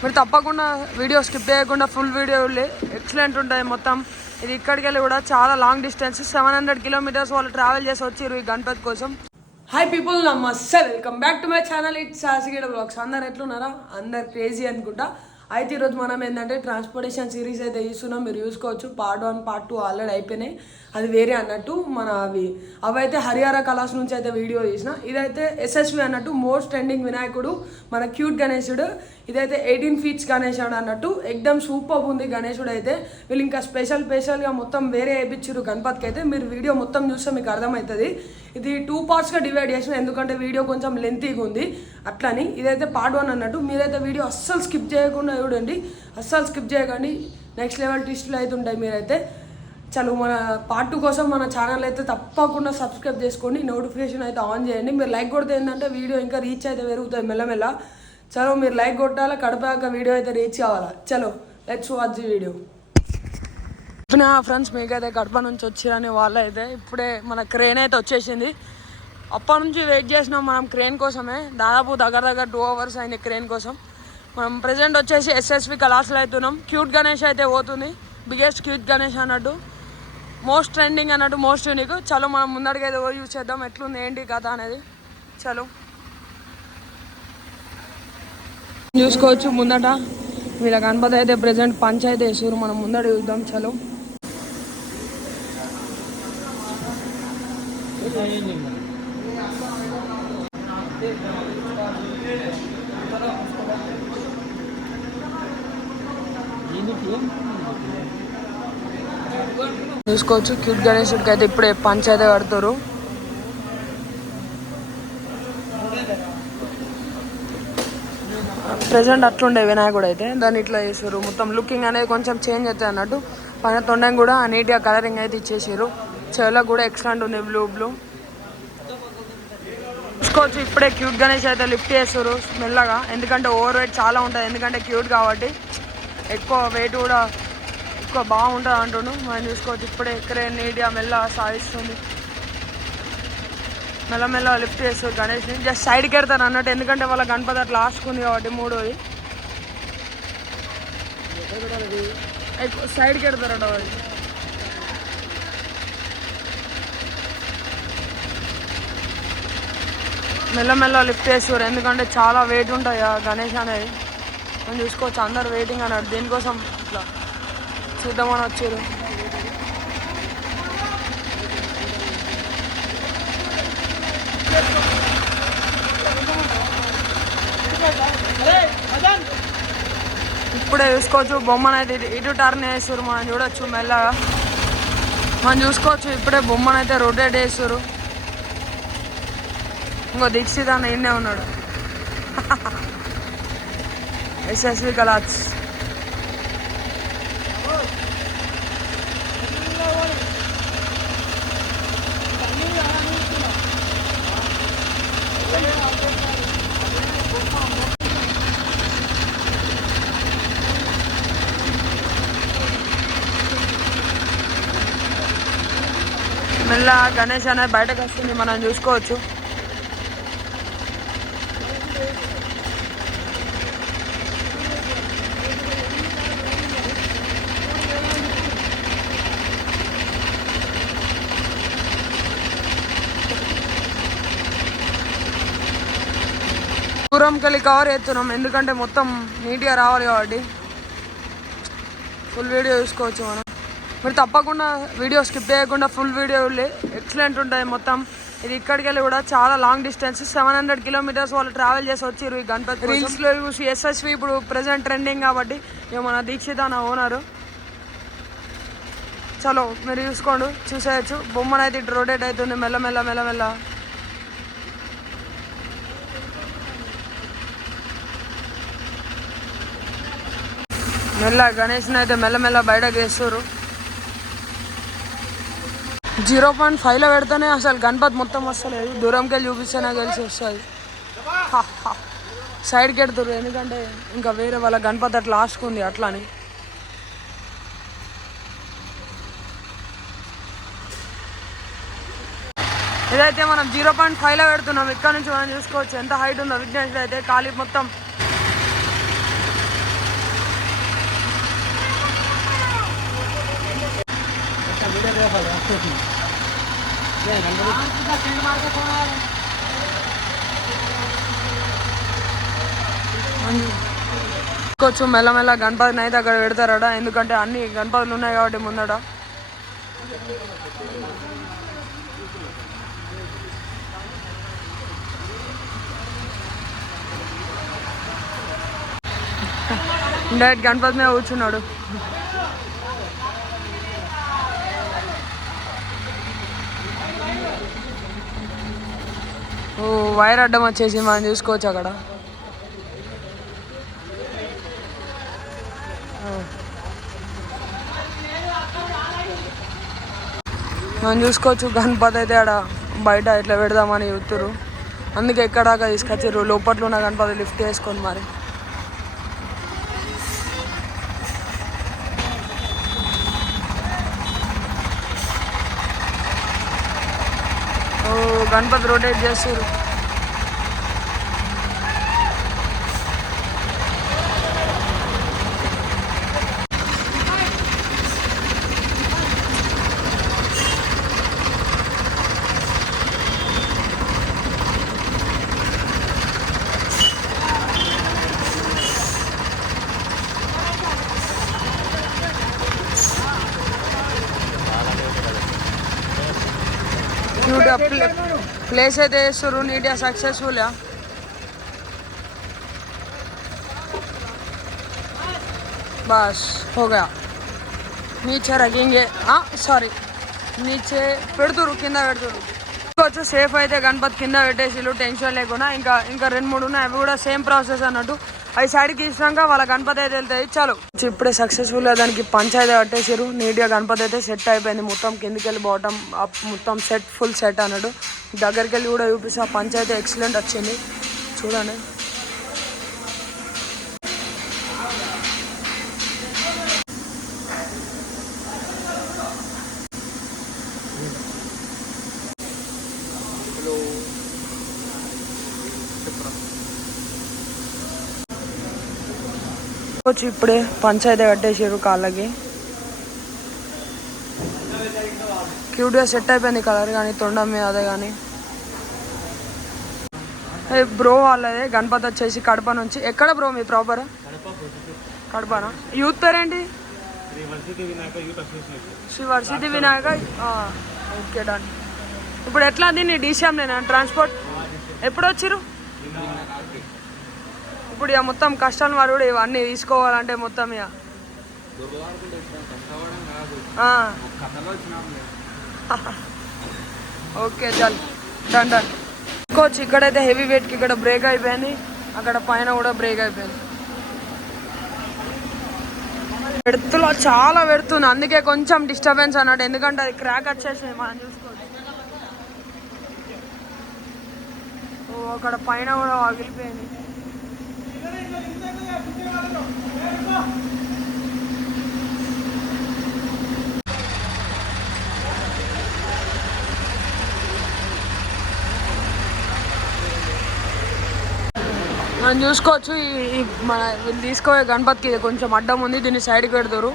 మీరు తప్పకుండా వీడియో స్కిప్ చేయకుండా ఫుల్ వీడియో ఎక్సలెంట్ ఉంటుంది మొత్తం. ఇది ఇక్కడికి వెళ్ళి కూడా చాలా లాంగ్ డిస్టెన్స్ 700 కిలోమీటర్స్ వాళ్ళు ట్రావెల్ చేసి వచ్చారు ఈ గణపతి కోసం. హాయ్ పీపుల్, నమస్తే, welcome back to my channel. It's సాసిగడ బ్లాగ్స్. అందరు ఎట్లున్నారా? అందరు క్రేజీ అనుకుంటా. అయితే ఈరోజు మనం ఏంటంటే ట్రాన్స్పోర్టేషన్ సిరీస్ అయితే చూస్తున్నాం. మీరు చూసుకోవచ్చు, పార్ట్ 1 పార్ట్ 2 ఆల్రెడీ అయిపోయినాయి. అది వేరే అన్నట్టు. మన అవైతే హరిహర కళాస్ నుంచి అయితే వీడియో తీసిన. ఇదైతే ఎస్ఎస్వి అన్నట్టు, మోస్ట్ ట్రెండింగ్ వినాయకుడు మన క్యూట్ గణేశుడు. ఇదైతే 18 feet గణేశుడు అన్నట్టు. ఎక్దమ్ సూపర్ ఉంది గణేశుడు అయితే. వీళ్ళు ఇంకా స్పెషల్గా మొత్తం వేరే వేయించారు గణపతికి అయితే. మీరు వీడియో మొత్తం చూస్తే మీకు అర్థమవుతుంది. ఇది 2 partsగా డివైడ్ చేసిన, ఎందుకంటే వీడియో కొంచెం లెంతీగా ఉంది అట్లని. ఇదైతే పార్ట్ 1 అన్నట్టు. మీరైతే వీడియో అస్సలు స్కిప్ చేయకుండా చూడండి, అస్సలు స్కిప్ చేయకండి. నెక్స్ట్ లెవెల్ ట్విస్టులు అయితే ఉంటాయి. మీరైతే చలో మన పార్ట్ 2 కోసం మన ఛానల్ అయితే తప్పకుండా సబ్స్క్రైబ్ చేసుకోండి, నోటిఫికేషన్ అయితే ఆన్ చేయండి. మీరు లైక్ కొడితే ఏంటంటే వీడియో ఇంకా రీచ్ అయితే పెరుగుతుంది మెల్లమెల్ల. చలో మీరు లైక్ కొట్టాలా, కడపాక వీడియో అయితే రీచ్ కావాలా. చలో లెట్స్ వాచ్ ది వీడియో. నా ఫ్రెండ్స్, మీకైతే కడప నుంచి వచ్చిరని వాళ్ళైతే ఇప్పుడే మన క్రేన్ అయితే వచ్చేసింది. అప్పటి నుంచి వెయిట్ చేసినాం మనం క్రేన్ కోసమే. దాదాపు దగ్గర 2 hours అయింది క్రేన్ కోసం. మనం ప్రజెంట్ వచ్చేసి ఎస్ఎస్వి కళాశాల అవుతున్నాం. క్యూట్ గణేష్ అయితే పోతుంది, బిగ్గెస్ట్ క్యూట్ గణేష్ అన్నట్టు, మోస్ట్ ట్రెండింగ్ అన్నట్టు, మోస్ట్ యూనిక్. చలో మనం ముందడికి అయితే పోయి యూజ్ చేద్దాం ఎట్లుంది ఏంటి కథ అనేది. చలో చూసుకోవచ్చు ముందట వీళ్ళ గణపతి అయితే ప్రజెంట్ పంచాయతీ వేసారు. మనం ముందట చూద్దాం. చలో చూసుకోవచ్చు, క్యూట్ గణేశుడికి అయితే ఇప్పుడే పంచాయతీ కడతారు. ప్రజెంట్ అట్లుండే వినాయకుడు అయితే దాన్ని ఇట్లా చేసారు. మొత్తం లుకింగ్ అనేది కొంచెం చేంజ్ అవుతుంది అన్నట్టు. పైన తొండం కూడా నీట్గా కలరింగ్ అయితే ఇచ్చేసారు. చెవులకు కూడా ఎక్సలెంట్ ఉంది, బ్లూ. చూసుకోవచ్చు ఇప్పుడే క్యూట్ గణేష్ అయితే లిఫ్ట్ చేస్తారు మెల్లగా, ఎందుకంటే ఓవర్ వెయిట్ చాలా ఉంటుంది. ఎందుకంటే క్యూట్ కాబట్టి ఎక్కువ వెయిట్ కూడా ఎక్కువ బాగుంటుంది అంటున్నాను. మనం చూసుకోవచ్చు ఇప్పుడే ఎక్కడే నీట్గా మెల్ల సాధిస్తుంది. మెల్లమెల్ల లిఫ్ట్ చేస్తారు గణేష్ని. జస్ట్ సైడ్కి వెళ్తారు అన్నట్టు, ఎందుకంటే వాళ్ళ గణపతి అట్లా ఆసుకుంది కాబట్టి. మూడోది సైడ్కి వెళ్తారట వాళ్ళు. మెల్లమెల్ల లిఫ్ట్ చేస్తారు, ఎందుకంటే చాలా వెయిట్ ఉంటాయి ఆ గణేష్ అనేది. మనం చూసుకోవచ్చు అందరు వెయిటింగ్ అన్నట్టు దీనికోసం ఇట్లా చూద్దామని వచ్చారు. ఇప్పుడే చూసుకోవచ్చు బొమ్మను అయితే ఇటు టర్న్ చేస్తారు. మనం చూడొచ్చు మెల్లగా. మనం చూసుకోవచ్చు ఇప్పుడే బొమ్మను అయితే రొటేట్ చేస్తారు. ఇంకో దీక్షిత్ అన్న ఇన్నే ఉన్నాడు. ఎస్ఎస్వి కళాస్. మెల్ల గణేష్ అనేది బయటకు వస్తుంది, మనం చూసుకోవచ్చు. దూరంకి వెళ్ళి కవర్ చేస్తున్నాం, ఎందుకంటే మొత్తం నీట్గా రావాలి కాబట్టి. ఫుల్ వీడియో చూసుకోవచ్చు మనం. మీరు తప్పకుండా వీడియో స్కిప్ చేయకుండా ఫుల్ వీడియో ఎక్సలెంట్ ఉంటుంది మొత్తం. ఇది ఇక్కడికి వెళ్ళి కూడా చాలా లాంగ్ డిస్టెన్స్ 700 kilometers వాళ్ళు ట్రావెల్ చేసి వచ్చారు ఈ గణపతి. రీల్స్లో చూసి ఎస్ఎస్వి ఇప్పుడు ప్రజెంట్ ట్రెండింగ్ కాబట్టి ఇక మన దీక్షిత నా ఓనరు. చలో మీరు చూసుకోండి, చూసేయచ్చు. బొమ్మను అయితే ఇటు రొటేట్ అవుతుంది మెల్లమెల్ల. మెల్ల గణేష్ని అయితే మెల్లమెల్ల బయటకు వేస్తారు. 0.5లో పెడితేనే అసలు గణపతి మొత్తం వస్తలేదు. దూరంకి వెళ్ళి చూపిస్తేనే కలిసి వస్తుంది. సైడ్కి పెడుతుర్రు, ఎందుకంటే ఇంకా వేరే వాళ్ళ గణపతి అట్లా ఆసుకుంది అట్లా అని. ఇదైతే మనం 0.5లో పెడుతున్నాం. ఇక్కడ నుంచి మనం చూసుకోవచ్చు ఎంత హైట్ ఉందో విఘ్నేశ్వరుడు అయితే. ఖాళీ మొత్తం చూసుకోవచ్చు. మెల్లమెల్ల గణపతిని అయితే అక్కడ పెడతారట, ఎందుకంటే అన్ని గణపతులు ఉన్నాయి కాబట్టి ముందట. డైరెక్ట్ గణపతి మీద కూర్చున్నాడు. ఓ వైర్ అడ్డం వచ్చేసి మనం చూసుకోవచ్చు అక్కడ. మనం చూసుకోవచ్చు గణపతి అయితే ఆడ బయట ఇట్లా పెడదామని చెప్తురు. అందుకే ఎక్కడ దాకా తీసుకొచ్చారు. లోపట్లో ఉన్న గణపతి లిఫ్ట్ చేసుకొని మరి. ఓ గణపతి రొటేట్ చేస్తారు. प्लेस అయితే వేస్తారు నీట్గా సక్సెస్ఫుల్గా. बस हो गया. नीचे रखेंगे. సారీ नीचे పెడుతురు, కింద పెడుతురు. వచ్చి సేఫ్ అయితే గణపతి కింద పెట్టేసిళ్ళు టెన్షన్ లేకుండా. ఇంకా 2-3 ఉన్నాయి, అవి కూడా సేమ్ ప్రాసెస్ అన్నట్టు. అవి సైడ్కి ఇచ్చినాక వాళ్ళ గణపతి అయితే వెళ్తాయి. చాలు ఇప్పుడే సక్సెస్ఫుల్గా దానికి పంచాయతీ కట్టేసారు. నీట్గా గణపతి అయితే సెట్ అయిపోయింది. మొత్తం కిందికి వెళ్ళి బాటమ్ అప్ మొత్తం సెట్, ఫుల్ సెట్ అన్నట్టు. దగ్గరికి వెళ్ళి కూడా చూపిస్తే ఆ పంచాయతీ ఎక్సలెంట్ వచ్చింది చూడండి. వచ్చి ఇప్పుడే పంచాయతీ కట్టేసారు కాళ్ళకి. క్యూట్గా సెట్ అయిపోయింది కలర్ కానీ, తొండం మీద అదే కానీ. బ్రో వాళ్ళదే గణపతి వచ్చేసి కడప నుంచి. ఎక్కడ బ్రో మీ ప్రాపర్? కడపనా? యూత్ పేరేంటి? శ్రీ వర్షితి వినాయక. Okay done. ఇప్పుడు ఎట్లా దీన్ని డీసీఎం నేనా ట్రాన్స్పోర్ట్? ఎప్పుడు వచ్చిరు? ఇప్పుడు ఇక మొత్తం కష్టాలు మరి కూడా ఇవన్నీ తీసుకోవాలంటే మొత్తం ఇక ఓకే చల్ డన్ డన్. కోచ్ ఇక్కడైతే హెవీ వెయిట్కి ఇక్కడ బ్రేక్ అయిపోయింది, అక్కడ పైన కూడా బ్రేక్ అయిపోయింది. వెడుతులో చాలా పెడుతుంది, అందుకే కొంచెం డిస్టర్బెన్స్ అన్నట్టు. ఎందుకంటే అది క్రాక్ వచ్చేసింది మనం చూసుకోవచ్చు. ఓ అక్కడ పైన కూడా పగిలిపోయింది. మనం చూసుకోవచ్చు మన తీసుకోవే గణపతికి కొంచెం అడ్డం ఉంది, దీన్ని సైడ్కి పెడతారు.